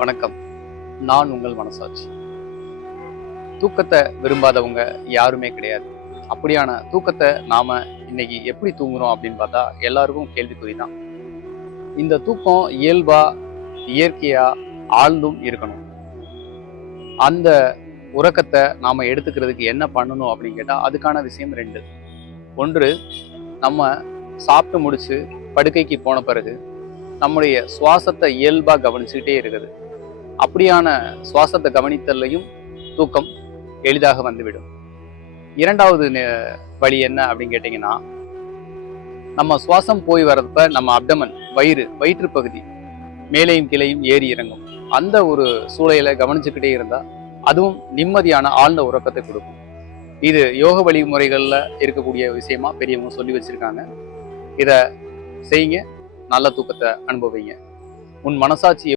வணக்கம். நான் உங்கள் மனசாட்சி. தூக்கத்தை விரும்பாதவங்க யாருமே கிடையாது. அப்படியான தூக்கத்தை நாம இன்னைக்கு எப்படி தூங்குறோம் அப்படின்னு பார்த்தா எல்லாருக்கும் கேள்விக்குறி தான். இந்த தூக்கம் இயல்பா, இயற்கையா, ஆழ்ந்தும் இருக்கணும். அந்த உறக்கத்தை நாம எடுத்துக்கிறதுக்கு என்ன பண்ணணும் அப்படின்னு கேட்டா அதுக்கான விஷயம் 2. ஒன்று, நம்ம சாப்பிட்டு முடிச்சு படுக்கைக்கு போன பிறகு நம்முடைய சுவாசத்தை இயல்பா கவனிச்சுக்கிட்டே இருக்குது. அப்படியான சுவாசத்தை கவனித்தல்லையும் தூக்கம் எளிதாக வந்துவிடும். 2வது வழி என்ன அப்படின்னு கேட்டீங்கன்னா, நம்ம சுவாசம் போய் வர்றப்ப நம்ம அப்டமன், வயிற்று பகுதி மேலையும் கீழையும் ஏறி இறங்கும். அந்த ஒரு சூழலை கவனிச்சுக்கிட்டே இருந்தா அதுவும் நிம்மதியான ஆழ்ந்த உறக்கத்தை கொடுக்கும். இது யோக வழிமுறைகள்ல இருக்கக்கூடிய விஷயமா பெரியவங்க சொல்லி வச்சிருக்காங்க. இத செய்யுங்க, நல்ல தூக்கத்தை அனுபவிங்க. உன் மனசாட்சி